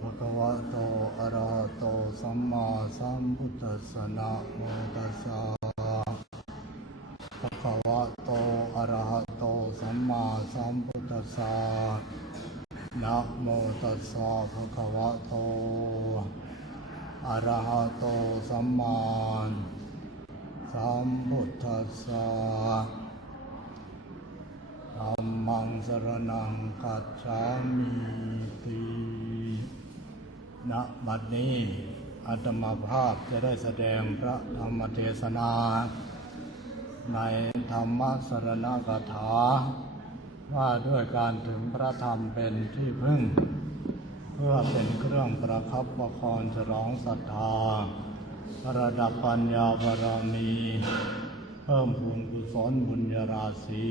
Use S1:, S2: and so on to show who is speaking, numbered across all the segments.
S1: ภะคะวะโต อะระหะโต สัมมาสัมพุทธัสสะนะโมตัสสะภะคะวะโต อะระหะโต สัมมาสัมพุทธัสสะนะโมตัสสะภะคะวะโต อะระหะโต สัมมาสัมพุทธัสสะธัมมังสรนังกัจฉามิติ ณบัดนี้อาตมาภาพจะได้แสดงพระธรรมเทศนา ในธรรมสรณกถา ว่าด้วยการถึงพระธรรมเป็นที่พึ่ง เพื่อเป็นเครื่องประคับประคองฉลองศรัทธาระดับปัญญาบารมี เพิ่มพูนกุศลบุญญาราศี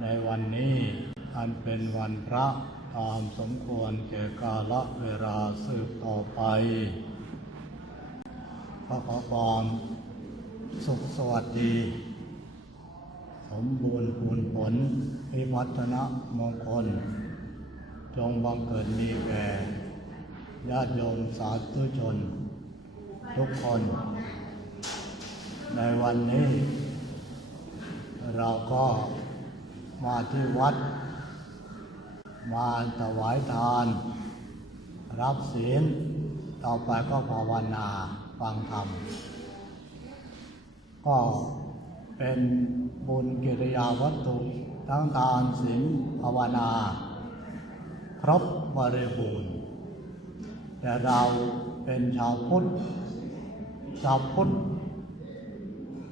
S1: ในวันนี้อันเป็นวันพระ ตามสมควรแก่กาลเวลาสืบต่อไปขอขอความสุขสวัสดี สมบูรณ์พูนผลพิวัฒนะมงคล จงบังเกิดมีแก่ญาติโยมสาธุชน ทุกคน ในวันนี้ เราก็มาที่วัด มาถวายทาน รับศีล ต่อไปก็ภาวนาฟังธรรม ก็เป็นบุญกิริยาวัตถุทั้งทานศีลภาวนา ครบบริบูรณ์ แต่เราเป็นชาวพุทธ ชาวพุทธ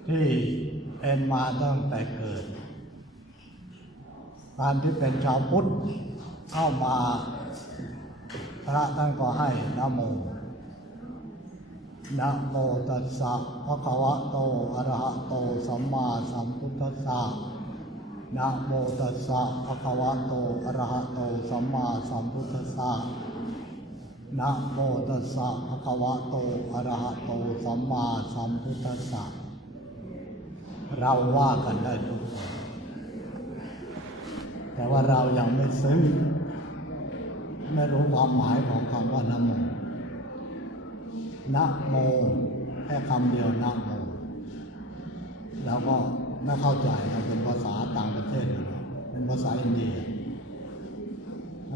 S1: ที่เป็นมาตั้งแต่เกิดการที่เป็นชาวพุทธ เข้ามาพระท่านก็ให้นะโมนะโมตัสสะภะคะวะโตอะระหะโตสัมมาสัมพุทธัสสะนะโมตัสสะภะคะวะโตอะระหะโตสัมมาสัมพุทธัสสะนะโมตัสสะภะคะวะโตอะระหะโตสัมมาสัมพุทธัสสะเราว่ากันได้ทุกคน แต่ว่าเรายังไม่ซึ้งไม่รู้ความหมายของคำว่านโมนะโมแค่คำเดียวนะโมเราก็ไม่เข้าใจเราเป็นภาษาต่างประเทศอยู่แล้วเป็นภาษาอินเดีย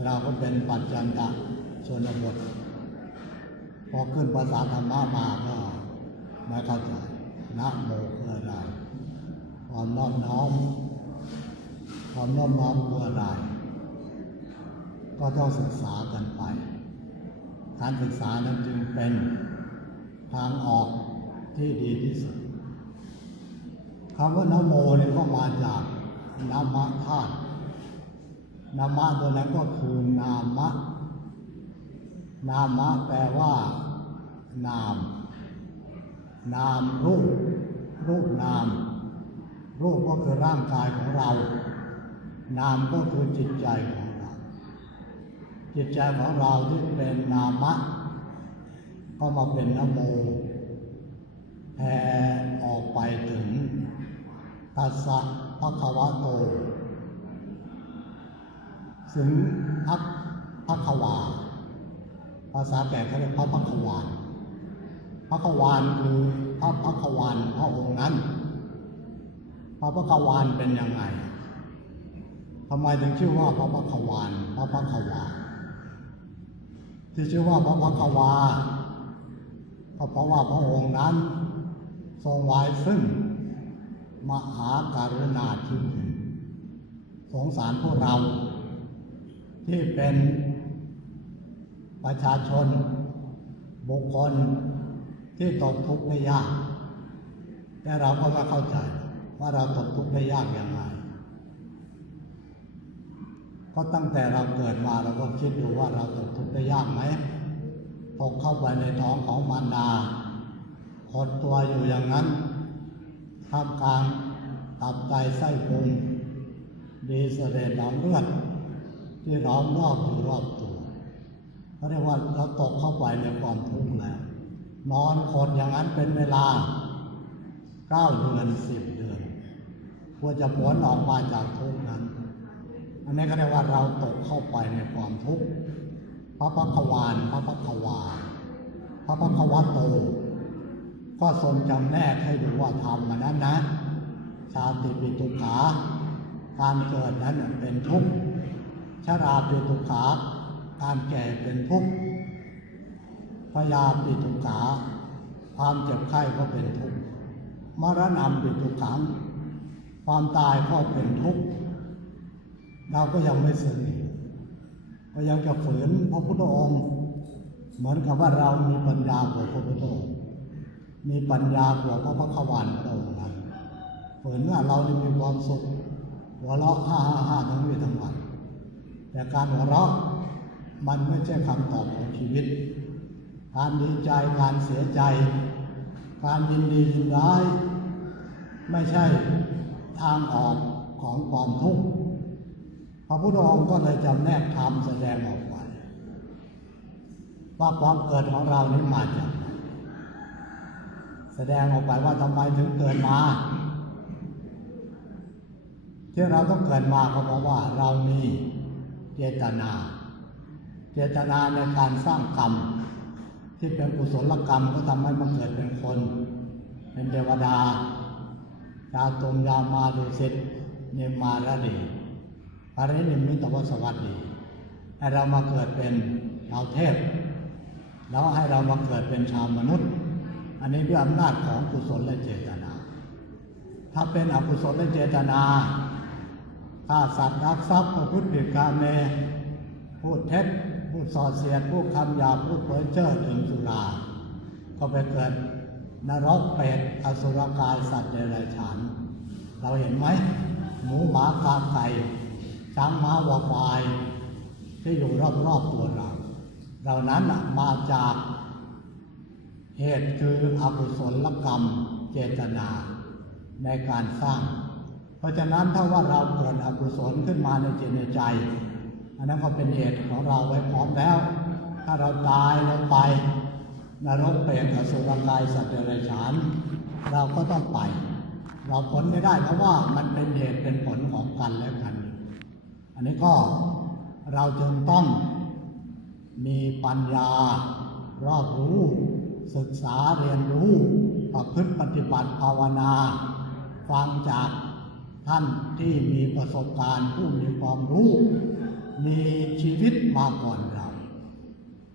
S1: เราก็เป็นปัจจันตะชนบท พอขึ้นภาษาธรรมะมาก็ไม่เข้าใจนะโมคืออะไรความนอมน้อม ความน้อมน้อมคืออะไร ก็ต้องศึกษากันไป การศึกษานั้นจึงเป็นทางออกที่ดีที่สุดคำว่านโมเนี่ยก็มาจากนามธาตุนามะตัวนั้นก็คือนามะ นามะแปลว่า นาม นามรูป รูปนาม รูปก็คือร่างกายของเรา นามก็คือจิตใจของเรา จิตใจของเราที่เป็นนามะ ก็มาเป็นนโมแผ่ออกไปถึงตัสสะภะคะวะโต ถึงพักพักวา ภาษาแก่เขาเรียกพระพักวานพระกวานคือพระพักวานพระองค์นั้น พระพักวานเป็นยังไง ทำไมถึงชื่อว่าพระพักวานพระพักวาที่ชื่อว่าพระพักวาก็เพราะว่าพระองค์นั้น ทรงไว้ซึ่ง มหาการุณาธิคุณสงสารพวกเรา ที่เป็นประชาชน บุคคลที่ตกทุกข์ได้ยาก แต่เราก็ไม่เข้าใจว่าเราตกทุกข์ได้ยากอย่างไร ก็ตั้งแต่เราเกิดมาเราก็คิดดูว่าเราตกทุกข์ได้ยากไหมตกเข้าไปในท้องของมารดาหดตัวอยู่อย่างนั้นท่ามกลางตับไตไส้พุงดีเสด็จน้ำเลือด ที่ล้อมรอบอยู่รอบตัวเขาเรียกว่าเราตกเข้าไปในความทุกข์แล้วนอนขดอย่างนั้นเป็นเวลาเก้าเดือนสิบเดือนกว่าจะพ้นออกมาจากทุกข์นั้น อันนี้ก็เรียกว่าเราตกเข้าไปในความทุกข์พระพักวานพระพักวาพระพักวโต ก็ทรงจำแนกให้ดูว่าธรรมอันนั้นนะ ชาติปิตุขา การเกิดนั้นเป็นทุกข์ชราปิตุขา การแก่เป็นทุกข์พยาปิตุขา ความเจ็บไข้ก็เป็นทุกข์มรณะปิตุขัง ความตายก็เป็นทุกข์ เราก็ยังไม่สึกก็ยังจะฝืนพระพุทธองค์เหมือนกับว่าเรามีปัญญากว่าพระพุทธองค์มีปัญญากว่าพระพักวานพระองค์นั้นฝืนว่าเราจะมีความสุขหัวเราะฮ่าฮ่าฮ่าทั้งวี่ทั้งวันแต่การหัวเราะมันไม่ใช่คำตอบของชีวิต การดีใจการเสียใจ การยินดียินร้าย ไม่ใช่ทางออกของความทุกข์ ระพุทธองค์ก็เลยจำแนกธรรมแสดงออกไปว่าความเกิดของเรานี้มาจากไหนแสดงออกไปว่าทำไมถึงเกิดมาที่เราต้องเกิดมาก็เพราะว่าเรามีเจตนา เจตนาในการสร้างกรรม ที่เป็นกุศลกรรมก็ทำให้มาเกิดเป็นคน เป็นเทวดาชาตุมยามาดุสิตเนมาระดี ปรินิมิตวสวัสดีให้เรามาเกิดเป็นชาวเทพ แล้วให้เรามาเกิดเป็นชาวมนุษย์ อันนี้ด้วยอำนาจของกุศลและเจตนา ถ้าเป็นอกุศลและเจตนาฆ่าสัตว์รักทรัพย์ประพฤติผิดกาเมพูดเท็จพูดส่อเสียดพูดคำหยาพูดเพ้อเจ้อถึงสุรา ก็ไปเกิดนรกเปรตอสุรกายสัตว์เดรัจฉาน เราเห็นไหมหมูหมากาไก่ ช้างม้าวัวควายที่อยู่รอบๆตัวเรา เหล่านั้นมาจากเหตุคืออกุศลกรรมเจตนาในการสร้าง เพราะฉะนั้นถ้าว่าเราเกิดอกุศลขึ้นมาในจิตในใจ อันนั้นก็เป็นเหตุของเราไว้พร้อมแล้ว ถ้าเราตายลงไป นรกเปรตอสุรกายสัตว์เดรัจฉาน เราก็ต้องไป เราผลไม่ได้เพราะว่ามันเป็นเหตุเป็นผลของกันและกัน อันนี้ก็เราจึงต้องมีปัญญารอบรู้ ศึกษาเรียนรู้ประพฤติปฏิบัติภาวนา ฟังจากท่านที่มีประสบการณ์ผู้มีความรู้ มีชีวิตมาก่อนเรา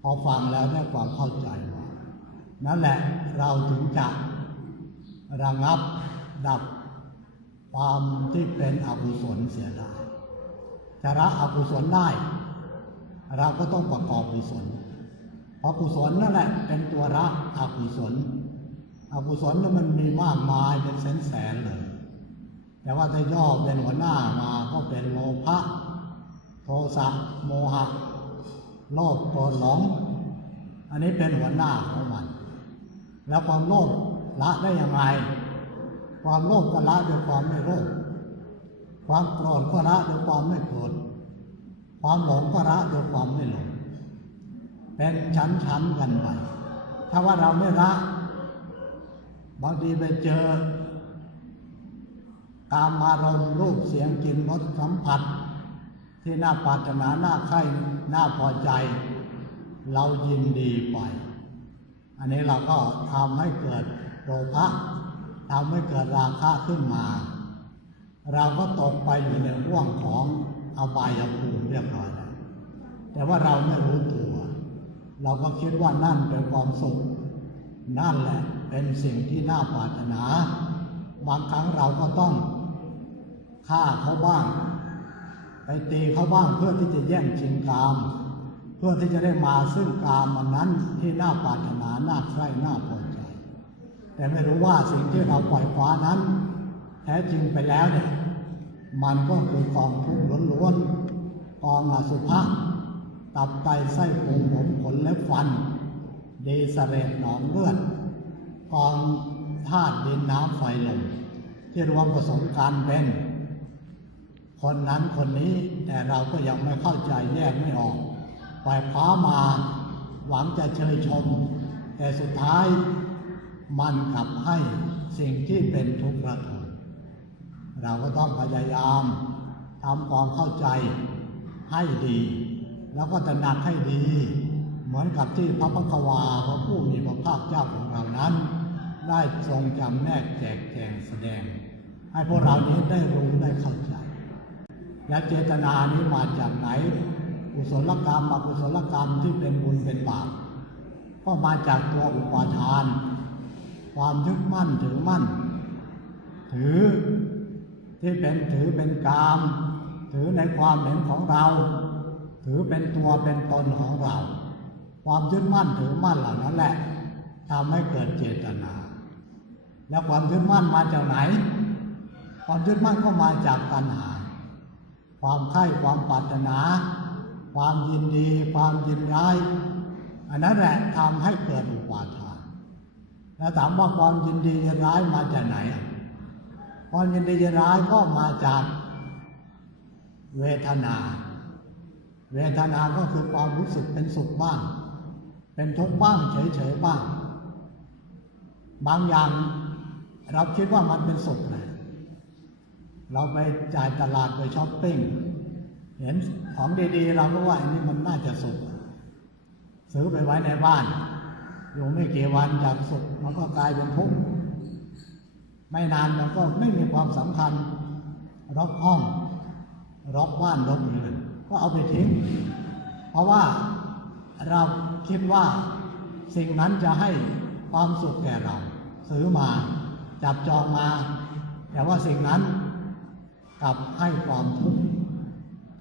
S1: พอฟังแล้วได้ความเข้าใจว่านั่นแหละเราถึงจะระงับดับความที่เป็นอกุศลเสียได้ จะละอกุศลได้ เราก็ต้องประกอบกุศล เพราะกุศลนั่นแหละเป็นตัวละอกุศล อกุศลนั้นมันมีมากมายเป็นแสนแสนเลย แต่ว่าถ้าย่อเป็นหัวหน้ามาก็เป็นโลภะโทสะโมหะ โลภโกรธหลงอันนี้เป็นหัวหน้าของมัน แล้วความโลภละได้ยังไง ความโลภก็ละด้วยความไม่โลภ ความโกรธก็ละโดยความไม่โกรธความหลงก็ละโดยความไม่หลง เป็นชั้นๆกันไปถ้าว่าเราไม่ละบางทีไปเจอกามารมณ์รูปเสียงกลิ่นรสสัมผัส ที่น่าปรารถนาน่าใคร่น่าพอใจ เรายินดีไปอันนี้เราก็ทำให้เกิดโลภะทำให้เกิดราคะขึ้นมา เราก็ตกไปอยู่ในห่วงของอบายภูมิเรียบร้อยแล้วแต่ว่าเราไม่รู้ตัว เราก็คิดว่านั่นเป็นความสุข นั่นแหละเป็นสิ่งที่น่าปรารถนา บางครั้งเราก็ต้องฆ่าเขาบ้าง ไปตีเขาบ้างเพื่อที่จะแย่งชิงกาม เพื่อที่จะได้มาซึ่งกามมันนั้นที่น่าปรารถนาน่าใคร่น่าพอใจ แต่ไม่รู้ว่าสิ่งที่เราปล่อยคว้านั้น แท้จริงไปแล้วเนี่ย มันก็คือกองทุกข์ล้วนๆกองอสุภะตับไตไส้พุงผมขนเล็บฟัน เดสเรดหนองเลือดกองธาตุดินน้ำไฟลมที่รวมผสมกันเป็นคนนั้นคนนี้แต่เราก็ยังไม่เข้าใจแยกไม่ออกไปคว้ามาหวังจะเชยชม แต่สุดท้ายมันกลับให้สิ่งที่เป็นทุกข์ระท เราก็ต้องพยายามทำความเข้าใจให้ดี แล้วก็ตระหนักให้ดี เหมือนกับที่พระพักวาพระผู้มีพระภาคเจ้าของเรานั้น ได้ทรงจำแนกแจกแจงแสดง ให้พวกเรานี้ได้รู้ได้เข้าใจ และเจตนานี้มาจากไหนกุศลกรรมอกุศลกรรมที่เป็นบุญเป็นบาปก็มาจากตัวอุปาทาน ความยึดมั่นถือมั่น ถือ ที่เป็นถือเป็นกาม ถือในความเห็นของเรา ถือเป็นตัวเป็นตนของเรา ความยึดมั่นถือมั่นเหล่านั้นแหละทำให้เกิดเจตนา แล้วความยึดมั่นมาจากไหน ความยึดมั่นก็มาจากตัณหา ความใคร่ความปรารถนา ความยินดี ความยินร้ายอันนั้นแหละทำให้เกิดอุปาทานแล้วถามว่าความยินดียินร้ายมาจากไหนอะ ความยินดียินร้ายก็มาจากเวทนา เวทนาก็คือความรู้สึกเป็นสุขบ้าง เป็นทุกข์บ้างเฉยๆบ้าง บางอย่างเราคิดว่ามันเป็นสุขนะเราไปจ่ายตลาดไปช้อปปิ้ง เห็นของดีๆ เราก็ว่าอันนี้มันน่าจะสุข ซื้อไปไว้ในบ้าน อยู่ไม่กี่วันจากสุขมันก็กลายเป็นทุกข์ ไม่นานมันก็ไม่มีความสำคัญรอบห้องรอบบ้านรอบเรือนก็เอาไปทิ้ง เพราะว่าเราคิดว่าสิ่งนั้นจะให้ความสุขแก่เรา ซื้อมาจับจองมา แต่ว่าสิ่งนั้นกลับให้ความทุกข์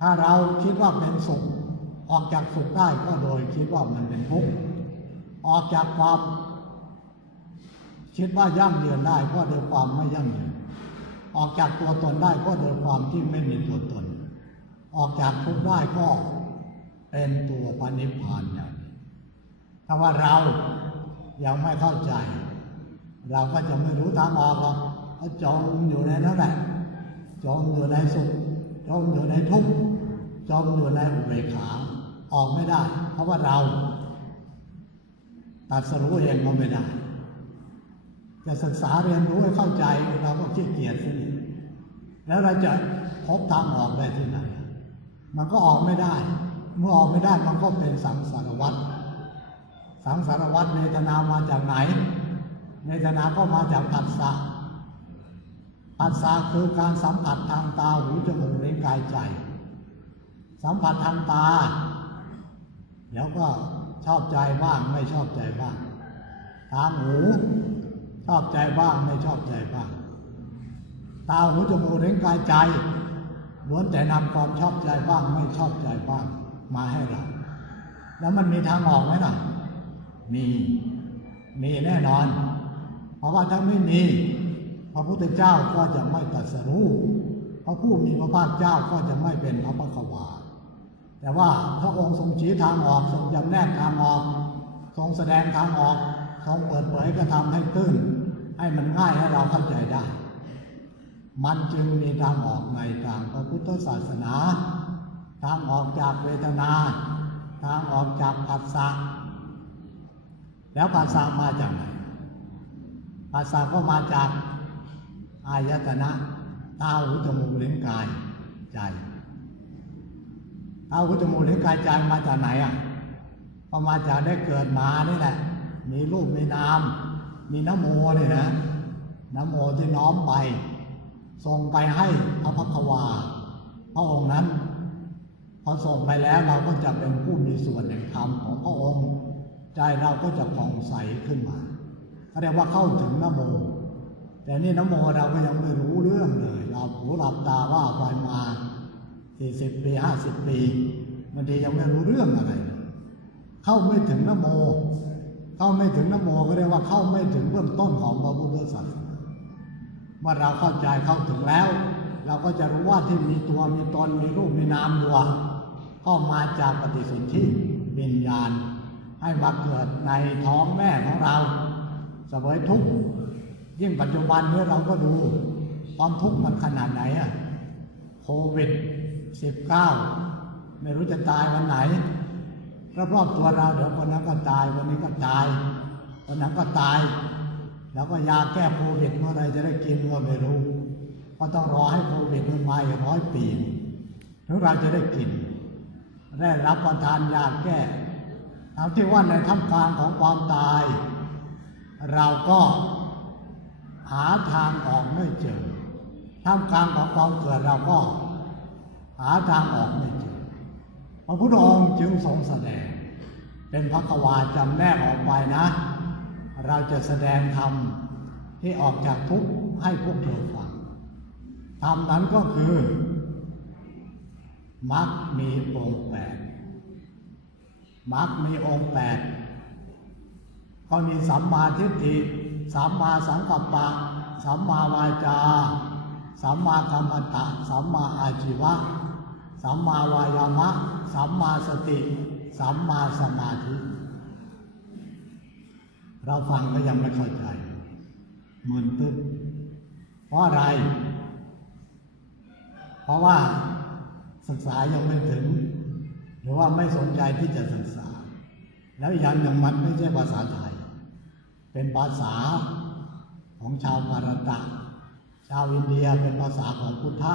S1: ถ้าเราคิดว่าเป็นสุข ออกจากสุขได้ก็โดยคิดว่ามันเป็นทุกข์ออกจากความ คิดว่ายั่งยืนได้ก็โดยความไม่ยั่งยืนออกจากตัวตนได้ก็โดยความที่ไม่มีตัวตน ออกจากทุกข์ได้ก็เป็นตัวปณิพานอย่างนี้ถ้าว่าเรายังไม่เข้าใจ เราก็จะไม่รู้ทางออกหรอกจมอยู่ในนั้นแหละจมอยู่ในสุขจมอยู่ในทุกข์จมอยู่ในอุเบกขาออกไม่ได้ เพราะว่าเราตัดสรู้เองก็ไม่ได้ จะศึกษาเรียนรู้ให้เข้าใจเราก็ขี้เกียจสิแล้วเราจะพบทางออกได้ที่ไหน มันก็ออกไม่ได้ เมื่อออกไม่ได้มันก็เป็นสังสารวัฏสังสารวัฏเวทนามาจากไหนเวทนาก็มาจากปัสสะปัสสะคือการสัมผัสทางตาหูจมูกลิ้นกายใจ สัมผัสทางตา แล้วก็ชอบใจบ้างไม่ชอบใจบ้าง ทางหู ชอบใจบ้างไม่ชอบใจบ้าง ตาหูจมูกลิ้นกายใจล้วนแต่นำความชอบใจบ้าง ไม่ชอบใจบ้าง มาให้เรา แล้วมันมีทางออกไหมล่ะ มี มีแน่นอน เพราะว่าถ้าไม่มี พระพุทธเจ้าก็จะไม่ตรัสรู้พระผู้มีพระภาคเจ้าก็จะไม่เป็นพระพักวาแต่ว่าพระองค์ทรงชี้ทางออกทรงจำแนกทางออก ทรงแสดงทางออกทรงเปิดเผยก็ทำให้ตื้น ให้มันง่ายให้เราเข้าใจได้ มันจึงมีทางออกในทางพระพุทธศาสนา ทางออกจากเวทนา ทางออกจากผัสสะแล้วภาษามาจากไหนภาษาก็มาจากอายตนะตาหูจมูกลิ้นกายใจตาหูจมูกลิ้นกายใจมาจากไหนอะก็มาจากได้เกิดมานี่แหละ มีรูปมีนาม มีน้ำโมเนี่ยนะน้ำโมที่น้อมไป ส่งไปให้พระพักวาพระองค์นั้น พอส่งไปแล้วเราก็จะเป็นผู้มีส่วนแห่งธรรมของพระองค์ ใจเราก็จะผ่องใสขึ้นมาเขาเรียกว่าเข้าถึงน้ำโมแต่นี่น้ำโมเราก็ยังไม่รู้เรื่องเลย เราหูหลับตาว่าไปมาสี่สิบปีห้าสิบปีบางทียังไม่รู้เรื่องอะไรเลยเข้าไม่ถึงน้ำโม เข้าไม่ถึงน้ำโมก็เรียกว่าเข้าไม่ถึงเบื้องต้นของพระพุทธศาสนาเมื่อเราเข้าใจเข้าถึงแล้ว เราก็จะรู้ว่าที่มีตัวมีตนมีรูปมีนามอยู่อะก็มาจากปฏิสนธิวิญญาณ ให้มาเกิดในท้องแม่ของเราเสวยทุกข์ยิ่งปัจจุบันนี้เราก็ดูความทุกข์มันขนาดไหนอะโควิด 19 ไม่รู้จะตายวันไหน รอบๆตัวเราเดี๋ยวคนนั้นก็ตายวันนี้ก็ตายคนนั้นก็ตาย แล้วก็ยาแก้โควิดเมื่อไรจะได้กินก็ไม่รู้ก็ต้องรอให้โควิดมันมาอีกร้อยปีถึงเราจะได้กิน ได้รับประทานยาแก้ทั้งที่ว่าในท่ามกลางของความตาย เราก็หาทางออกไม่เจอท่ามกลางของความเกิดเราก็หาทางออกไม่เจอ พระพุทธองค์จึงทรงแสดง เป็นพระกวาจำแนกออกไปนะ เราจะแสดงธรรมที่ออกจากทุกข์ให้พวกเธอฟังธรรมนั้นก็คือมรรคมีองค์แปดมรรคมีองค์แปดก็มีสัมมาทิฏฐิ สัมมาสังกัปปะ สัมมาวาจา สัมมากัมมันตะ สัมมาอาชีวะ สัมมาวายามะ สัมมาสติ สัมมาสมาธิ เราฟังก็ยังไม่เข้าใจมึนตึ๊บเพราะอะไร เพราะว่าศึกษายังไม่ถึง หรือว่าไม่สนใจที่จะศึกษา แล้วอีกอย่างหนึ่งมันไม่ใช่ภาษาไทย เป็นภาษาของชาวภารตะชาวอินเดียเป็นภาษาของพุทธะ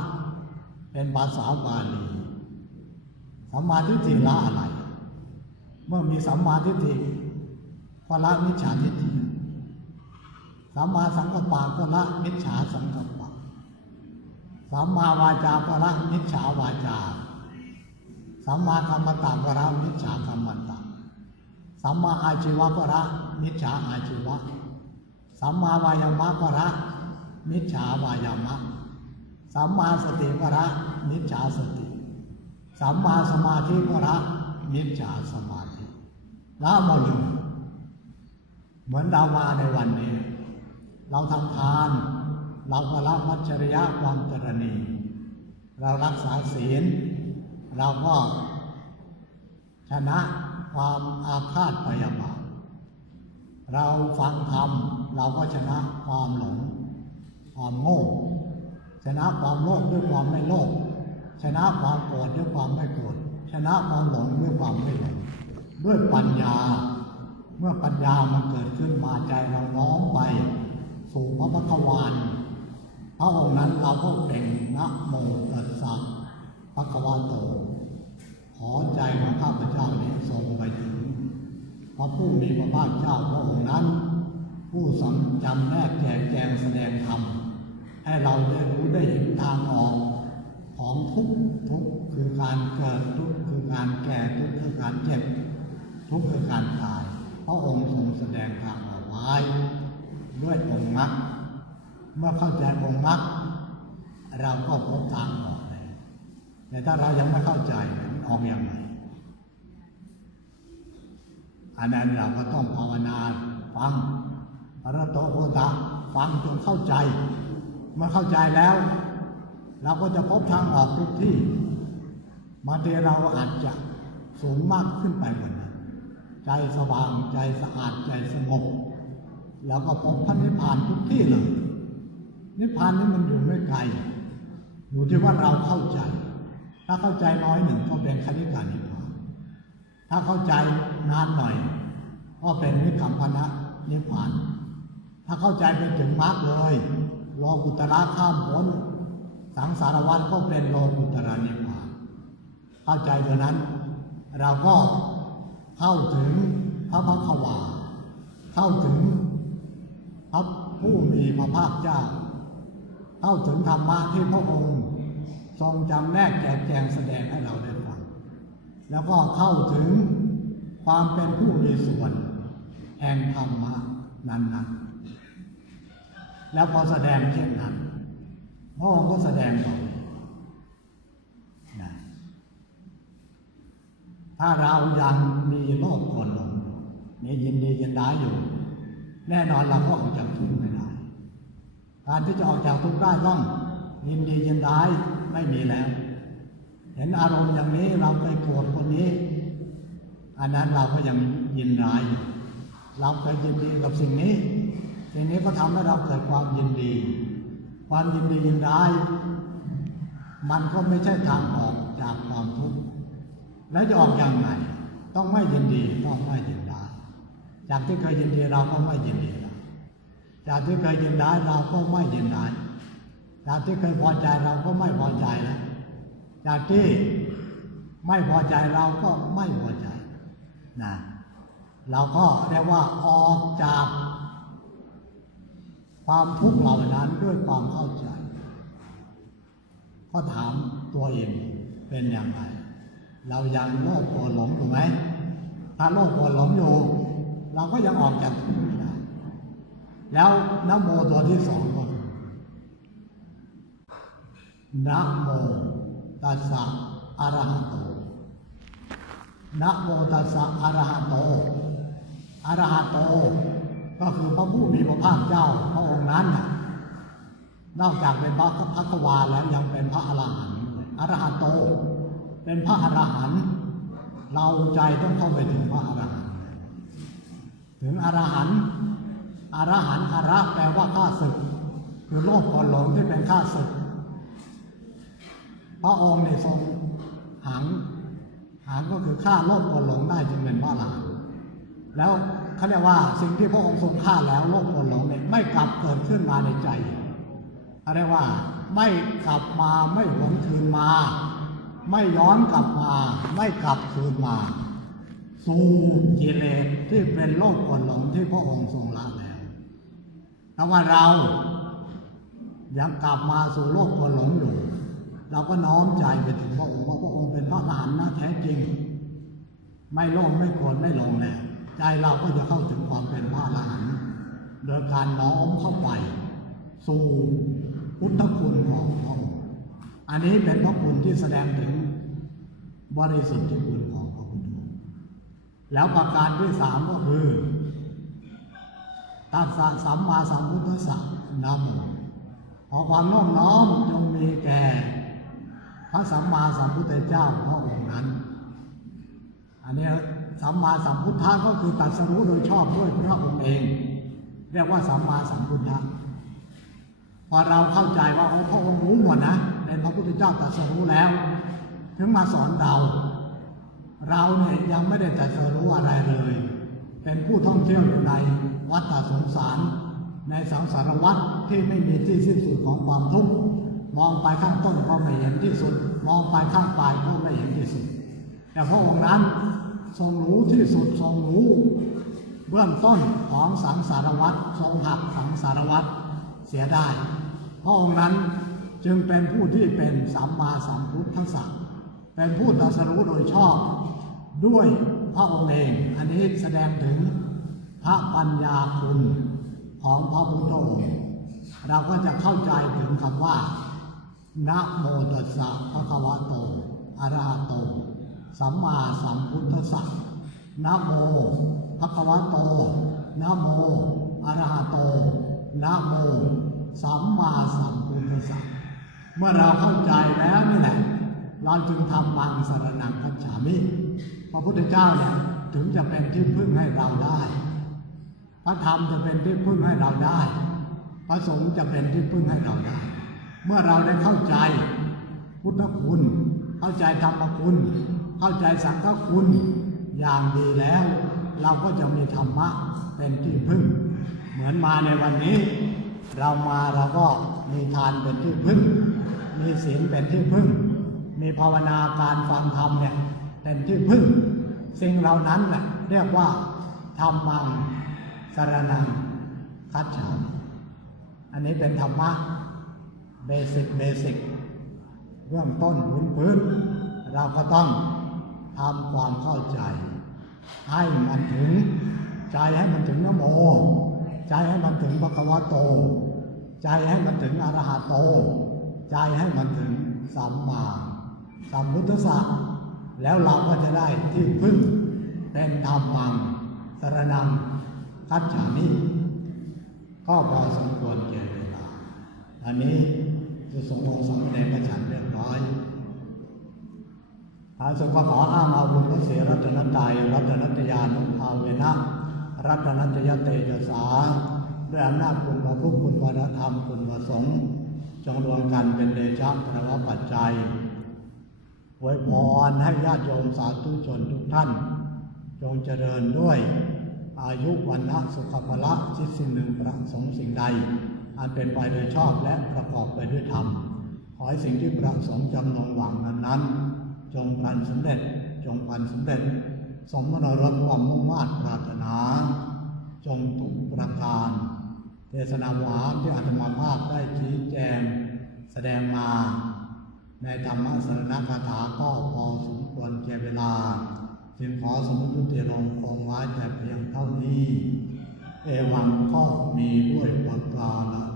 S1: เป็นภาษาบาลีสัมมาทิฏฐิละอะไร เมื่อมีสัมมาทิฏฐิก็ละมิจฉาทิฏฐิสัมมาสังกัปปะก็ละมิจฉาสังกัปปะสัมมาวาจาก็ละมิจฉาวาจาสัมมากัมมันตะก็ละมิจฉากัมมันตะสัมมาอาชีวะก็ละมิจฉาอาชีวะสัมมาวายามะก็ละมิจฉาวายามะ สัมมาสติก็ละมิจฉาสติ สัมมาสมาธิก็ละมิจฉาสมาธิละหมดเลยเหมือนดาวาในวันนี้ เราทำทาน เราก็ละมัจฉริยะความตรณี เรารักษาศีล เราก็ชนะความอาฆาตพยาบาท เราฟังธรรม เราก็ชนะความหลง ความโง่ ชนะความโลภด้วยความไม่โลภชนะความโกรธด้วยความไม่โกรธชนะความหลงด้วยความไม่หลงด้วยปัญญา เมื่อปัญญามันเกิดขึ้นมาใจเราน้อมไป สู่พระพักวานพระองค์นั้นเราก็เป็นนะโมตัสสะภะคะวะโต ขอใจของข้าพเจ้านี้ทรงไปถึงพระผู้มีพระภาคเจ้าพระองค์นั้น ผู้สัมจำแนกแจกแจงแสดงธรรม ให้เราได้รู้ได้เห็นทางออกของทุกทุกคือการเกิดทุกคือการแก่ทุกคือการเจ็บ ทุกคือการตายพระองค์ทรงแสดงทางออกไว้ด้วยองค์มรรคเมื่อเข้าใจองค์มรรคเราก็พบทางออกเลยแต่ถ้าเรายังไม่เข้าใจมันออกอย่างไรอันนั้นเราก็ต้องภาวนาฟังพระโตโคตะฟังจนเข้าใจ มื่อเข้าใจแล้ว เราก็จะพบทางออกทุกที่บางทีเราอาจจะสูงมากขึ้นไปกว่านั้นใจสว่างใจสะอาดใจสงบแล้วก็พบพระนิพพานทุกที่เลย นิพพานนี้มันอยู่ไม่ไกล อยู่ที่ว่าเราเข้าใจ ถ้าเข้าใจน้อยหนึ่งก็เป็นคณิกานิพพาน ถ้าเข้าใจนานหน่อย ก็เป็นนิคัมพนะนิพพาน ถ้าเข้าใจไปถึงมรรคเลย โลกุตระข้ามพ้นสังสารวัฏก็เป็นโลกุตระนิพพาน เข้าใจตัวนั้น เราก็เข้าถึงพระพักวาเข้าถึงพระผู้มีพระภาคเจ้า เข้าถึงธรรมะที่พระองค์ ทรงจำแนกแจกแจงแสดงให้เราได้ฟัง แล้วก็เข้าถึงความเป็นผู้มีส่วน แห่งธรรมะนั้นๆ แล้วพอแสดงเช่นนั้นพระองค์ก็แสดงต่อนะถ้าเรายังมีโลภโกรธหลงอยู่มียินดียินร้ายอยู่ แน่นอนเราก็ออกจากทุกข์ไม่ได้การที่จะออกจากทุกข์ได้ต้องยินดียินร้ายไม่มีแล้ว เห็นอารมณ์อย่างนี้เราไปโกรธคนนี้ อันนั้นเราก็ยังยินร้ายอยู่เราเคยยินดีกับสิ่งนี้ สิ่งนี้ก็ทำให้เราเกิดความยินดี ความยินดียินร้าย มันก็ไม่ใช่ทางออกจากความทุกข์ แล้วจะออกอย่างไรต้องไม่ยินดีต้องไม่ยินร้าย จากที่เคยยินดีเราก็ไม่ยินดีแล้วจากที่เคยยินร้ายเราก็ไม่ยินร้ายจากที่เคยพอใจเราก็ไม่พอใจแล้วจากที่ไม่พอใจเราก็ไม่พอใจนะเราก็เรียกว่าออกจาก ความทุกข์เหล่านั้นด้วยความเข้าใจ ก็ถามตัวเองเป็นอย่างไร เรายังโลภโกรหลงอยู่ไหมถ้าโลภโกรหลงอยู่เราก็ยังออกจากทุกข์ไม่ได้ แล้วนโมตัวที่สองก็นะโมตัสสะอะระหะโตนะโมตัสสะอะระหะโตอะระหะโต ก็คือพระผู้มีพระภาคเจ้าพระองค์นั้น นอกจากเป็นพระพักวาแล้วยังเป็นพระอรหันต์อรหันโต เป็นพระอรหันต์เราใจต้องเข้าไปถึงพระอรหันต์ถึงอรหันต์อรหันต์อระแปลว่าข้าศึก คือโลภก่อนหลงที่เป็นข้าศึก พระองค์ในทรงหังหางก็คือฆ่าโลภโกรธหลงได้จึงเป็นพระอรหันต์แล้ว เขาเรียกว่าสิ่งที่พระองค์ทรงฆ่าแล้วโลกรธหลงเนี่ยไม่กลับเกิดขึ้นมาในใจเขาเรียกว่าไม่กลับมาไม่หวนคืนมา ไม่ย้อนกลับมา ไม่กลับคืนมาสู่กิเลสที่เป็นโลกรธหลงที่พระองค์ทรงละแล้วแต่ว่าเรายังกลับมาสู่โลกโกรธหลงอยู่ เราก็น้อมใจไปถึงพระองค์ว่าพระองค์เป็นพระอรหันต์นะแท้จริง ไม่โลภไม่โกรธไม่หลงแล้ว ใจเราก็จะเข้าถึงความเป็นพระอรหันต์โดยการน้อมเข้าไป สู่พุทธคุณของพระองค์อันนี้เป็นพระคุณที่แสดงถึงบริสุทธิ์ที่คุณของพระพุทธองค์แล้วประการที่สามก็คือตัสสะสัมมาสัมพุทธัสสะนะโมขอความน้อมน้อมจงมีแก่ พระสัมมาสัมพุทธเจ้าพระองค์นั้น อันนี้ สัมมาสัมพุทธะก็คือตรัสรู้โดยชอบด้วยพระองค์เอง เรียกว่าสัมมาสัมพุทธะพอเราเข้าใจว่าโอ้พระองค์รู้หมดนะเป็นพระพุทธเจ้าตรัสรู้แล้ว ถึงมาสอนเรา เราเนี่ยยังไม่ได้ตรัสรู้อะไรเลย เป็นผู้ท่องเที่ยวอยู่ในวัฏสงสาร ในสังสารวัฏที่ไม่มีที่สิ้นสุดของความทุกข์มองไปข้างต้นก็ไม่เห็นที่สุด มองไปข้างปลายก็ไม่เห็นที่สุด แต่พระองค์นั้น ทรงรู้ที่สุดทรงรู้ เบื้องต้นของสังสารวัฏทรงหักสังสารวัฏเสียได้พระองค์นั้นจึงเป็นผู้ที่เป็นสัมมาสัมพุทธัสสะเป็นผู้ตรัสรู้โดยชอบ ด้วยพระองค์เองอันนี้แสดงถึงพระปัญญาคุณของพระพุทธองค์เราก็จะเข้าใจถึงคำว่านะโมตัสสะภะคะวะโตอะระหะโต สัมมาสัมพุทธัสสะนะโมภะคะวะโตนะโมอะระหะโตนะโมสัมมาสัมพุทธัสสะเมื่อเราเข้าใจแล้วนี่แหละ เราจึงทำมังสรนังคัจฉามิพระพุทธเจ้าเนี่ยถึงจะเป็นที่พึ่งให้เราได้ พระธรรมจะเป็นที่พึ่งให้เราได้ พระสงฆ์จะเป็นที่พึ่งให้เราได้ เมื่อเราได้เข้าใจพุทธคุณ เข้าใจธรรมคุณ เข้าใจสังฆคุณอย่างดีแล้ว เราก็จะมีธรรมะเป็นที่พึ่ง เหมือนมาในวันนี้ เรามาเราก็มีทานเป็นที่พึ่ง มีศีลเป็นที่พึ่ง มีภาวนาการฟังธรรมเนี่ยเป็นที่พึ่ง สิ่งเหล่านั้นแหละเรียกว่าธรรมังสารนังคัจฉามอันนี้เป็นธรรมะเบสิกเบสิกเบื้องต้นพื้นพื้น เราก็ต้อง ทำความเข้าใจ ให้มันถึง ใจให้มันถึงนโม ใจให้มันถึงพระควะโต ใจให้มันถึงอรหัตโต ใจให้มันถึงสัมมาสัมพุทธสัจแล้วเราก็จะได้ที่พึ่งเป็นธรรมังสรนังคัจฉามิก็พอสมควรเกี่เวลา อันนี้จะสงองสมเด็จพระฉันเรียบร้อย อาสุขขออ้างอาวุธพระเสรัตนตายรัตนตยานุภาเวนะรัตนตยเตจสาด้วยอำนาจคุณพระพุทธคุณวรธรรมคุณประสงค์จงรวมกันเป็นเดชะพระปัจจัยอวยพรให้ญาติโยมสาธุชนทุกท่าน จงเจริญด้วย อายุวันนะสุขภละชิดสิ่งหนึ่งประสงค์สิ่งใด อันเป็นไปโดยชอบและประกอบไปด้วยธรรม ขอให้สิ่งที่ประสงค์จำนงหวังนั้นๆ จงพันสำเร็จ จงพันสำเร็จ สมนรสความมุ่งมา่ปรารถนา จงทุกประการเทศนาหวานที่อาตมาภาพได้ชี้แจง แสดงมา ในธรรมสรณคาถาก็พอสมควรแก่เวลา จึงขอสมมติเตลงคงไว้แต่เพียงเท่านี้ เอวังก็มีด้วยประกาศชนี้